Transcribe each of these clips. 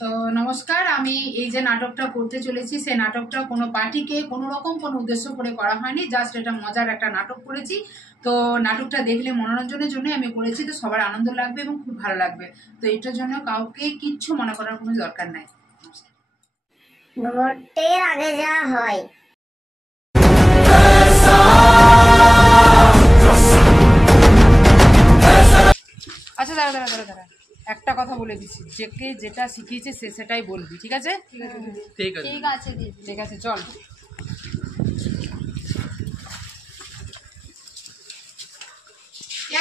তো নমস্কার, আমি এই যে নাটকটা করতে চলেছি সেই নাটকটা কোনো পার্টিকে কোনো রকম কোনো উদ্দেশ্য করে করা হয়নি, জাস্ট এটা মজার একটা নাটক করেছি। তো নাটকটা দেখলে মনোরঞ্জনের জন্য আমি করেছি, তো সবার আনন্দ লাগবে এবং খুব ভালো লাগবে। তো এটার জন্য কাউকে কিচ্ছু মনে করার কোনো দরকার নাই। ভোটের আগে যা হয় আচ্ছা, দাঁড়া দাঁড়া দাঁড়া দাঁড়া, একটা কথা বলে দিচ্ছি, যেকে যেটা শিখিয়েছে সে সেটাই বলবি, ঠিক আছে? ঠিক আছে ঠিক আছে দিদি। ঠিক আছে, চল।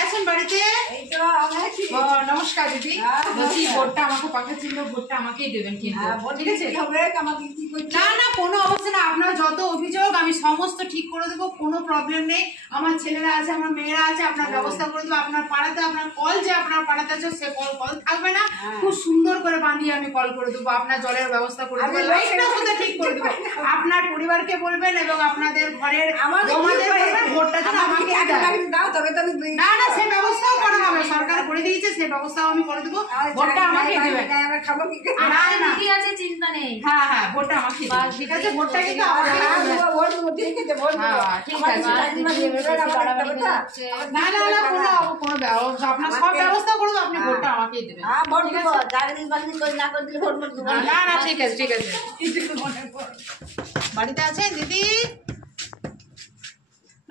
আছেন বাড়িতে? নমস্কার দিদি। বলছি ভোটটা আমাকে পাঠাচ্ছিল, ভোটটা আমাকেই দেবেন কিন্তু, ঠিক আছে? না না, কোনো অবস্থা না, আপনার যত অভিযোগ আমি সমস্ত ঠিক করে দেবো, কোনো প্রবলেম নেই। আমার ছেলেরা আছে, আমার মেয়েরা আছে, আপনার ব্যবস্থা করে দেবো। আপনার পাড়াতে আপনার কল যে আপনার পাড়াতে আছে সে কল থাকবে না, খুব সুন্দর করে বাঁধিয়ে আমি কল করে দেবো। আপনার জলের ব্যবস্থা করে দেবো, লাইটটা শুধু ঠিক করে দেবো। আপনার পরিবারকে বলবেন এবং আপনাদের ঘরের বৌমাদের বলবেন ভোটটা যেন আমাকে দেয়। না না, সেই ব্যবস্থাও করা হবে, সরকার করে দিয়েছে, সেই ব্যবস্থাও আমি করে দেবো। ভোটটা আমাকে দেবেন। না না, ঠিক আছে, চিন্তা নেই। হ্যাঁ হ্যাঁ, ভোটটা আমাকে দেবেন, ঠিক আছে? ভোটটা কিন্তু আমাকে দেবেন। হ্যাঁ, ঠিক আছে। না না না, কোনো ব্যবস্থা, আপনার সব ব্যবস্থা করে দেবো, আপনি ভোটটা আমাকেই দেবেন। না না, ঠিক আছে ঠিক আছে। বাড়িতে আছেন দিদি?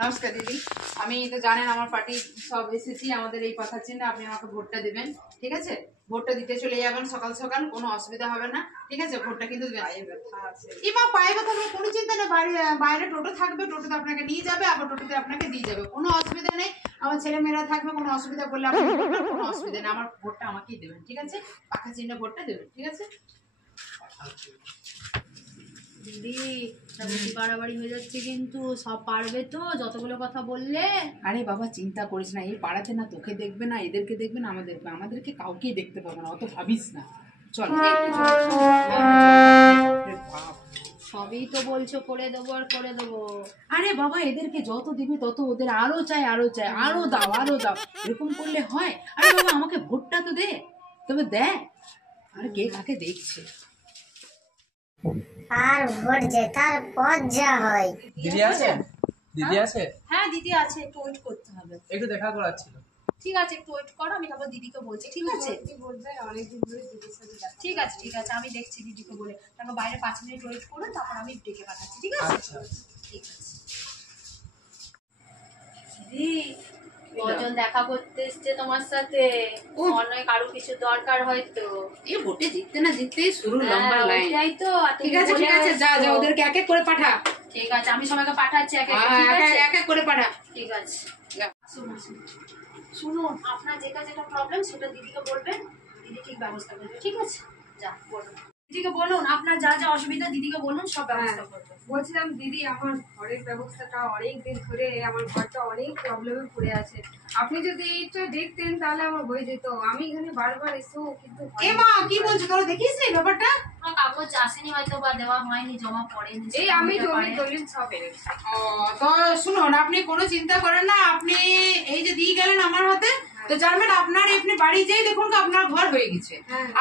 নমস্কার দিদি, আমি তো জানেন আমার পার্টি সব এসেছি, আমাদের এই কথা চিন্তা আপনি আমাকে ভোটটা দেবেন, ঠিক আছে? ভোটটা দিতে চলে যাবেন সকাল সকাল, কোনো অসুবিধা হবে না, ঠিক আছে? ভোটটা কিন্তু মা পায়ে ব্যথা হবে, কোনো চিন্তা নেই, বাইরে টোটো থাকবে, টোটোতে আপনাকে নিয়ে যাবে, আবার টোটোতে আপনাকে দিয়ে যাবে, কোনো অসুবিধা নেই। আমার ছেলে মেয়েরা থাকবে, কোনো অসুবিধা করলে আপনি বলবেন, কোনো অসুবিধা নেই। আমার ভোটটা আমাকেই দেবেন, ঠিক আছে? পাখা চিহ্নে ভোটটা দেবেন, ঠিক আছে? দিদি বেশি বাড়াবাড়ি হয়ে যাচ্ছে কিন্তু, সব পারবে তো যতগুলো কথা বললে? আরে বাবা, চিন্তা করিস না, এই পাড়াতে না তোকে দেখবে না, এদেরকে দেখবে না, আমাদেরকে কাউকেই দেখতে পাবো না, অত ভাবিস না। চল। সবই তো বলছো করে দেবো আর করে দেবো। আরে বাবা, এদেরকে যত দিবি তত ওদের আরো চাই, আরো চাই, আরো দাও, আরো দাও, এরকম করলে হয়? আরে বাবা, আমাকে ভোটটা তো দে, তবে দেখ, আর কে কাকে দেখছে। আর ভোট জেতার পর যা হয়। দিদি আছে? দিদি আছে? হ্যাঁ দিদি আছে, একটু ওয়েট করতে হবে। একটু দেখা করার ছিল। ঠিক আছে, একটু ওয়েট করো, আমি তারপর দিদিকে বলছি, ঠিক আছে? ঠিক আছে ঠিক আছে, আমি দেখছি দিদিকে বলে, তারপর বাইরে 5 মিনিট ওয়েট করো, তারপর আমি ডেকে পাঠাচ্ছি, ঠিক আছে? আচ্ছা ঠিক আছে। দিদি কজন দেখা করতে এসছে তোমার সাথে? অনেক কারো কিছু দরকার হয়তো। এই ভোটে জিততে না জিততেই শুরু লম্বা লাইন। ওইটাই তো। ঠিক আছে ঠিক আছে, যা যা, ওদেরকে এক এক করে পাঠা। ঠিক আছে, আমি সবাইকে পাঠাচ্ছি এক এক, এক এক করে পাঠা। ঠিক আছে। শুনুন, আপনার যেটা যেটা প্রবলেম সেটা দিদিকে বলবেন, দিদি ঠিক ব্যবস্থা করবে, ঠিক আছে? যা বলুন, দিদিকে বলুন আপনার যা যা অসুবিধা, দিদিকে বলুন, সব ব্যবস্থা করবে। বলছিলাম দিদি, আমার ঘরের ব্যবস্থাটা অনেক দিন ধরে, আমার ঘরটা অনেক প্রবলেমে পড়ে আছে। আপনি যদি এইটা দেখতেন তাহলে আমার হয়ে যেত। আমি এখানে বারবার এসেও কিন্তু এ মা, কি বলছো? তোরা দেখিস এই ব্যাপারটা? আমার কাগজ আসেনি হয়তো, বা দেওয়া হয়নি, জমা পড়েনি। এই আমি জমি দলিল সব এনেছি। তো শুনুন, আপনি কোনো চিন্তা করেন না, আপনি এই যে দিয়ে গেলেন আমার হাতে, তো জানবেন আপনার আপনি বাড়ি যেই দেখুন তো আপনার ঘর হয়ে গেছে,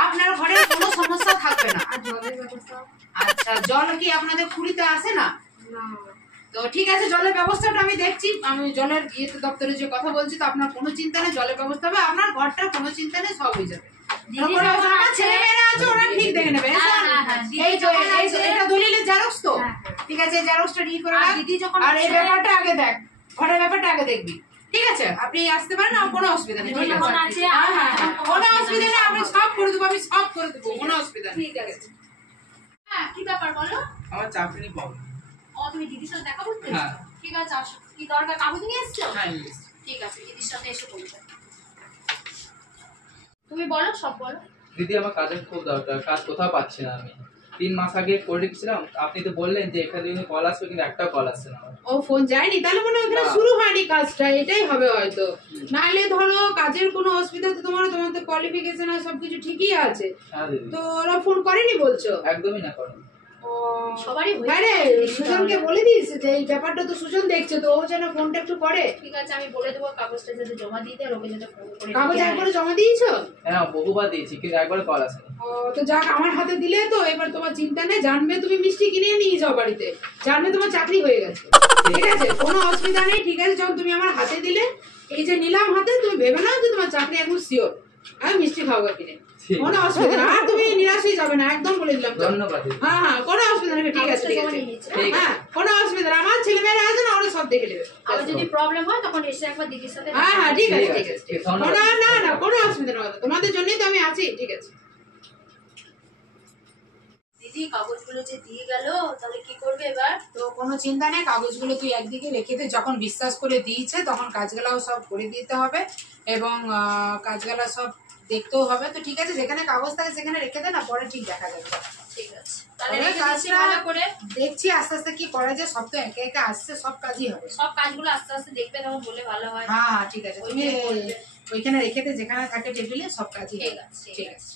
আপনার ঘরে কোনো সমস্যা থাকবে না। আর জলের ব্যবস্থা? আচ্ছা, জল কি আপনাদের কুড়িতে আসে না? তো ঠিক আছে, জলের ব্যবস্থাটা আমি দেখছি, আমি জলের দপ্তরে যে কথা বলছি, তো আপনার কোনো চিন্তা নেই, জলের ব্যবস্থা হবে, আপনার ঘরটা কোনো চিন্তা নেই, সব হয়ে যাবে। ছেলেমেয়েরা আছে, ওরা ঠিক দেখে নেবে। এটা দলিলের জেরক্স তো, ঠিক আছে, জেরক্সটা নিয়ে করে রাখ। দিদি যখন আর এই ব্যাপারটা আগে দেখ, ঘরের ব্যাপারটা আগে দেখবি, ঠিক আছে? আপনি আসতে পারেন, কোনো অসুবিধা নেই, ঠিক আছে? কোনো অসুবিধা নেই, আমি সব করে দেবো, আমি সব করে দেবো, কোনো অসুবিধা নেই, ঠিক আছে? হ্যাঁ, কি ব্যাপার বলো? আমার চাকরি প্রবলেম। ও, তুমি দিদির সাথে দেখা করতে হ্যাঁ। এসেছো? ঠিক আছে, আসো। কি দরকার, কাগজ নিয়ে এসছো? হ্যাঁ, ঠিক আছে, দিদির সাথে এসে বলবে। তুমি বলো, সব বলো। দিদি আমার কাজের খুব দরকার, কাজ কোথাও পাচ্ছি না আমি। 3 মাস আগে করে রেখেছিলাম, আপনি তো বললেন যে এখানে কল আসবে, কিন্তু একটাও কল আসছে না। ও ফোন যায়নি, তাহলে মনে হয় শুরু হয়নি কাজটা, এটাই হবে হয়তো। নাহলে ধরো কাজের কোনো অসুবিধা তো তোমার তো কোয়ালিফিকেশন আর সবকিছু ঠিকই আছে, হ্যাঁ দিদি। তো ওরা ফোন করেনি বলছো? একদমই না করেন। ও সবারই হয়ে আরে যায়। সুজনকে বলে দিস যে এই ব্যাপারটা তো সুজন দেখছে, তো ও যেন ফোনটা একটু করে। ঠিক আছে, আমি বলে দেবো কাগজটা যাতে জমা দিয়ে দেয়, আর ওকে যাতে ফোন করে কাগজ নিয়ে একবারে আসে। জমা দিয়েছো? হ্যাঁ বহুবার দিয়েছি কিন্তু একবার কল আসেনি। ও তো যাক, আমার হাতে দিলে তো এবার তোমার চিন্তা নেই, জানবে তুমি মিষ্টি কিনে নিয়ে যাও বাড়িতে, জানবে তোমার চাকরি হয়ে গেছে, ঠিক আছে, কোনো অসুবিধা নেই, ঠিক আছে। যখন তুমি আমার হাতে দিলে, এই যে নিলাম হাতে, তুমি ভেবে নাও যে তোমার চাকরি এখন শিওর, আমি মিষ্টি খাওয়া কিনে, ঠিক কোনো অসুবিধা না, আর তুমি নিরাশ হয়ে যাবে না, একদম বলে দিলাম তো। ধন্যবাদ দিদি। হ্যাঁ হ্যাঁ, কোনো অসুবিধা নেই, ঠিক আছে, কাগজটা ঠিক জমা আছে, নিয়ে নিচ্ছে। ঠিক আছে। হ্যাঁ কোনো অসুবিধা নেই, আমার ছেলেমেয়েরা আছে না, ওরা সব দেখে নেবে। আবার যদি প্রবলেম হয় তখন এসে একবার দিদির সাথে হ্যাঁ হ্যাঁ, ঠিক আছে, ঠিক ঠিক আছে, আছে, ঠিক আছে। ধন্যবাদ। না না না, কোনো অসুবিধা নেই, তোমাদের জন্যই তো আমি আছি, ঠিক আছে। দিদি কাগজগুলো যে দিয়ে গেল, তাহলে কি করবে এবার? তো কোনো চিন্তা নেই, কাগজগুলো তুই একদিকে রেখে দে, যখন বিশ্বাস করে দিয়েছে তখন কাজগুলাও সব করে দিতে হবে, এবং কাজগুলা সব দেখতেও হবে, তো ঠিক আছে, যেখানে কাগজ থাকে সেখানে রেখে দে না, পরে ঠিক দেখা যাবে। ঠিক আছে, তাহলে তবে রেখে দিচ্ছি কাজটা ভালো করে। দেখছি আস্তে আস্তে কি করা যায়, সব তো একে একে আসছে, সব কাজই হবে। সব কাজগুলো আস্তে আস্তে দেখবে, তখন বললে ভালো হয়। হ্যাঁ হ্যাঁ, ঠিক আছে, তুমি ওইটাই বলবে। ওইখানে রেখে দে, যেখানে থাকে টেবিলে, সব কাজই ঠিক হবে। আছে, ঠিক আছে।